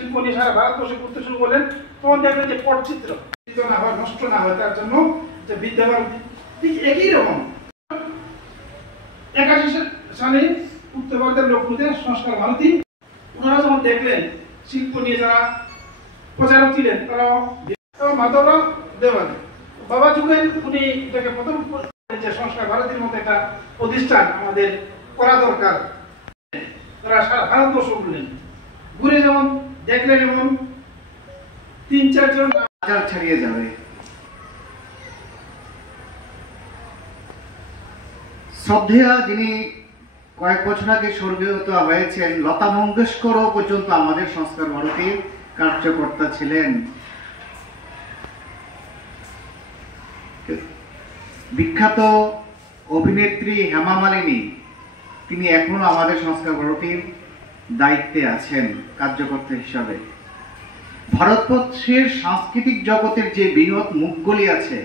শিল্প নিয়ে সারা ভারতবর্ষে ঘুরতে শুরু করলেন, তখন দেখবেন যে পটচিত্র না হয়, নষ্ট না হয়, তার জন্য যে বিদ্যাভারতী ঠিক একই রকম 81 সালে উত্তর ভারতের লখনৌতে সংস্কার ভারতী, ওনারা যখন দেখলেন শিল্প নিয়ে যারা প্রচারক ছিলেন তারা মাধবরাও দেওয়ানি বাবা যুগের উনি এটাকে প্রথম যে সংস্কার ভারতীর মতো একটা প্রতিষ্ঠান আমাদের করা দরকার। তারা সারা ভারতবর্ষ ঘুরলেন, ঘুরে যেমন দেখলেন এমন 3-4 জন বাজার ছাড়িয়ে যাবে। শ্রদ্ধেয়া যিনি কয়েক বছর আগে স্বর্গীয়ত হয়েছেন, লতা মঙ্গেশকরও পর্যন্ত আমাদের সংস্কার ভারতীর কার্যকর্তা ছিলেন। বিখ্যাত অভিনেত্রী হেমা মালিনী, তিনি এখনো আমাদের সংস্কার ভারতীর দায়িত্বে আছেন কার্যকর্তা হিসাবে। ভারতবর্ষের সাংস্কৃতিক জগতের যে বৃহৎ মুখগুলি আছে,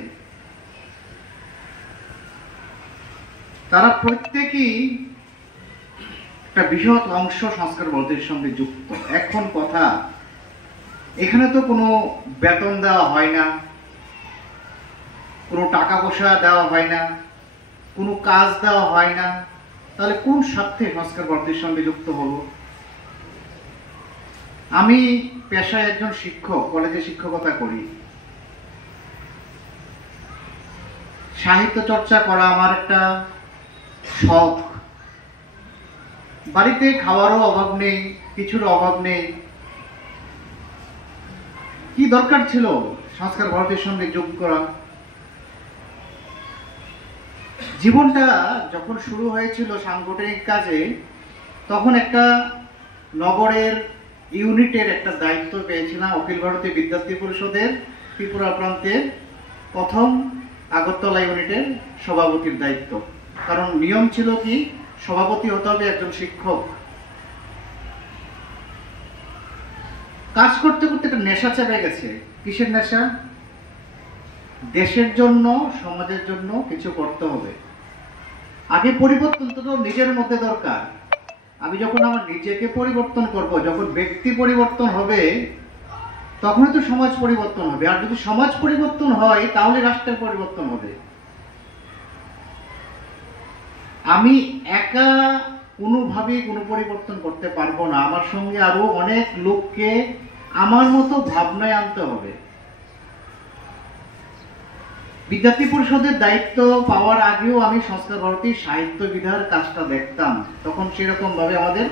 তারা প্রত্যেকেই একটা বৃহৎ অংশ সংস্কার ভারতীর সঙ্গে যুক্ত। এখন কথা, এখানে তো কোনো বেতন দেওয়া হয় না, কোনো টাকা পয়সা দেওয়া হয় না, কোনো কাজ দেওয়া হয় না, তাহলে কোন স্বার্থে সংস্কার ভারতীর সঙ্গে যুক্ত হব? আমি পেশায় একজন শিক্ষক, কলেজে শিক্ষকতা করি। সাহিত্য চর্চা করা আমার একটা শখ। বাড়িতে খাওয়ারও অভাব নেই, কিছুর অভাব নেই, কি দরকার ছিল সংস্কার ভারতীর সঙ্গে যোগ করা? জীবনটা যখন শুরু হয়েছিল সাংগঠনিক কাজে, তখন একটা নগরের ইউনিটের একটা দায়িত্ব পেয়েছিলাম, অখিল ভারতীয় বিদ্যার্থী পরিষদের ত্রিপুরা প্রান্তের প্রথম আগরতলা ইউনিটের সভাপতির দায়িত্ব। কারণ নিয়ম ছিল কি, সভাপতি হতে হবে একজন শিক্ষক। কাজ করতে করতে একটা নেশা চেপে গেছে। কিসের নেশা? দেশের জন্য, সমাজের জন্য কিছু করতে হবে। আগে পরিবর্তন তো নিজের মধ্যে দরকার। আমি যখন আমার নিজেকে পরিবর্তন করব, যখন ব্যক্তি পরিবর্তন হবে, তখনই তো সমাজ পরিবর্তন হবে। আর যদি সমাজ পরিবর্তন হয়, তাহলে রাষ্ট্রের পরিবর্তন হবে। আমি একা কোনোভাবেই কোনো পরিবর্তন করতে পারবো না। আমার সঙ্গে আরো অনেক লোককে আমার মতো ভাবনায় আনতে হবে। বিদ্যার্থী পরিষদের দায়িত্ব পাওয়ার আগেও আমি সংস্কার ভারতীর সাহিত্য বিধার কাজটা দেখতাম। তখন সেরকম ভাবে আমাদের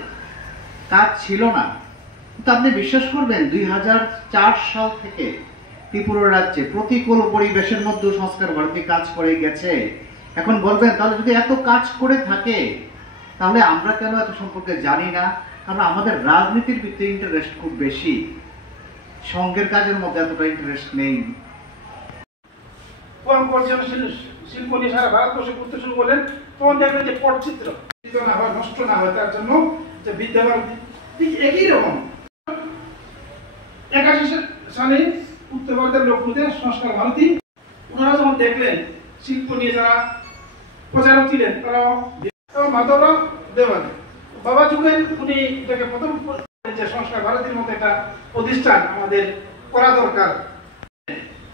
কাজ ছিল না। কিন্তু আপনি বিশ্বাস করবেন, 2004 সাল থেকে ত্রিপুরা রাজ্যে প্রতিকূল পরিবেশের মধ্যে সংস্কার ভারতী কাজ করে গেছে। এখন বলবেন, তাহলে যদি এত কাজ করে থাকে, তাহলে আমরা কেন এত সম্পর্কে জানি না? কারণ আমাদের রাজনীতির ভিতরে ইন্টারেস্ট খুব বেশি, সঙ্গের কাজের মধ্যে এতটা ইন্টারেস্ট নেই। শিল্প নিয়ে সারা ভারতবর্ষে ঘুরতে শুরু করলেন, তখন দেখবেন যে পটচিত্র না হয়, নষ্ট না হয়, তার জন্য যে বিদ্যাভারতী ঠিক একই রকম 81 সালে উত্তর ভারতের লখনৌতে সংস্কার ভারতী, ওনারা যখন দেখলেন শিল্প নিয়ে যারা প্রচারক ছিলেন তারা মাধবরাও দেওয়ানি বাবা যুগের উনি এটাকে প্রথম যে সংস্কার ভারতীর মতো একটা প্রতিষ্ঠান আমাদের করা দরকার।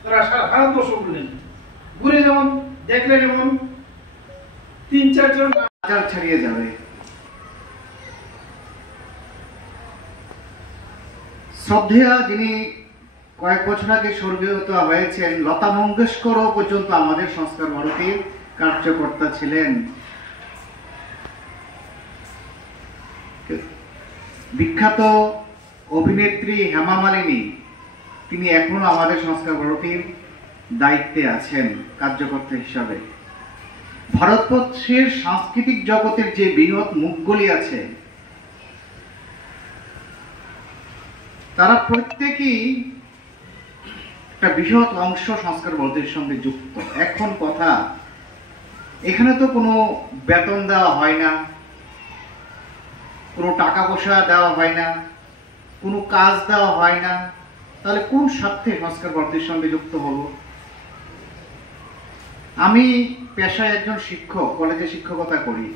তারা সারা ভারতবর্ষ ঘুরলেন, ঘুরে যেমন দেখলেন এমন 3-4 জন বাজার ছাড়িয়ে যাবে। শ্রদ্ধেয়া যিনি কয়েক বছর আগে স্বর্গীয়ত হয়েছেন, লতা মঙ্গেশকরও পর্যন্ত আমাদের সংস্কার ভারতীর কার্যকর্তা ছিলেন। বিখ্যাত অভিনেত্রী হেমা মালিনী, তিনি এখনো আমাদের সংস্কার ভারতীর দায়িত্বে আছেন কার্যকর্তা হিসাবে। ভারতবর্ষের সাংস্কৃতিক জগতের যে বৃহৎ মুখগুলি আছে, তারা প্রত্যেকেই একটা বৃহৎ অংশ সংস্কার ভারতীর সঙ্গে যুক্ত। এখন কথা, এখানে তো কোনো বেতন দেওয়া হয় না, কোনো টাকা পয়সা দেওয়া হয় না, কোনো কাজ দেওয়া হয় না, তাহলে কোন স্বার্থে সংস্কার ভারতীর সঙ্গে যুক্ত হব? আমি পেশায় একজন শিক্ষক, কলেজে শিক্ষকতা করি।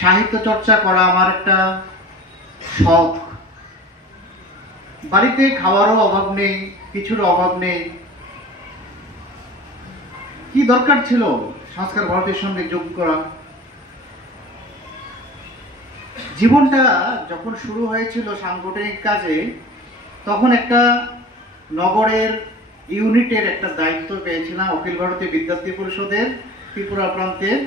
সাহিত্য চর্চা করা আমার একটা শখ। বাড়িতে খাওয়ারও অভাব নেই, কিছুর অভাব নেই, কি দরকার ছিল সংস্কার ভারতীর সঙ্গে যোগ করা? জীবনটা যখন শুরু হয়েছিল সাংগঠনিক কাজে, তখন একটা নগরের ইউনিটের একটা দায়িত্ব পেয়েছিলাম, অখিল ভারতীয় বিদ্যার্থী পরিষদের ত্রিপুরা প্রান্তের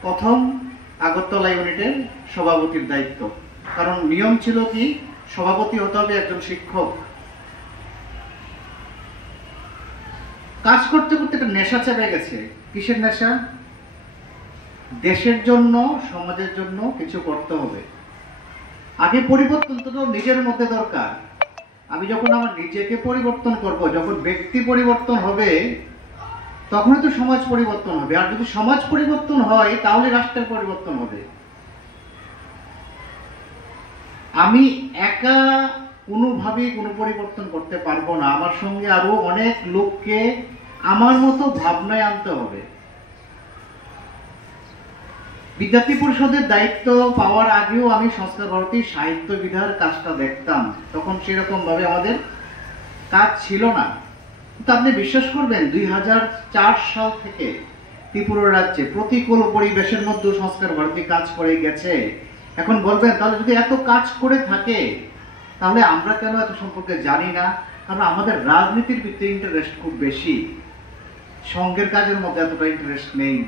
প্রথম আগরতলা ইউনিটের সভাপতির দায়িত্ব। কারণ নিয়ম ছিল কি, সভাপতি হতে হবে একজন শিক্ষক। কাজ করতে করতে একটা নেশা চেপে গেছে। কিসের নেশা? দেশের জন্য, সমাজের জন্য কিছু করতে হবে। আগে পরিবর্তন তো নিজের মধ্যে দরকার। আমি যখন আমার নিজেকে পরিবর্তন করব, যখন ব্যক্তি পরিবর্তন হবে, তখনই তো সমাজ পরিবর্তন হবে। আর যদি সমাজ পরিবর্তন হয়, তাহলে রাষ্ট্রের পরিবর্তন হবে। আমি একা কোনোভাবেই কোনো পরিবর্তন করতে পারবো না। আমার সঙ্গে আরো অনেক লোককে আমার মতো ভাবনায় আনতে হবে। বিদ্যার্থী পরিষদের দায়িত্ব পাওয়ার আগেও আমি সংস্কার ভারতীর সাহিত্য বিধার কাজটা দেখতাম। তখন সেরকম ভাবে আমাদের কাজ ছিল না। কিন্তু আপনি বিশ্বাস করবেন, 2004 সাল থেকে ত্রিপুরা রাজ্যে প্রতিকূল পরিবেশের মধ্যে সংস্কার ভারতী কাজ করে গেছে। এখন বলবেন, তাহলে যদি এত কাজ করে থাকে, তাহলে আমরা কেন এত সম্পর্কে জানি না? কারণ আমাদের রাজনীতির ভিতরে ইন্টারেস্ট খুব বেশি, সঙ্গের কাজের মধ্যে এতটা ইন্টারেস্ট নেই।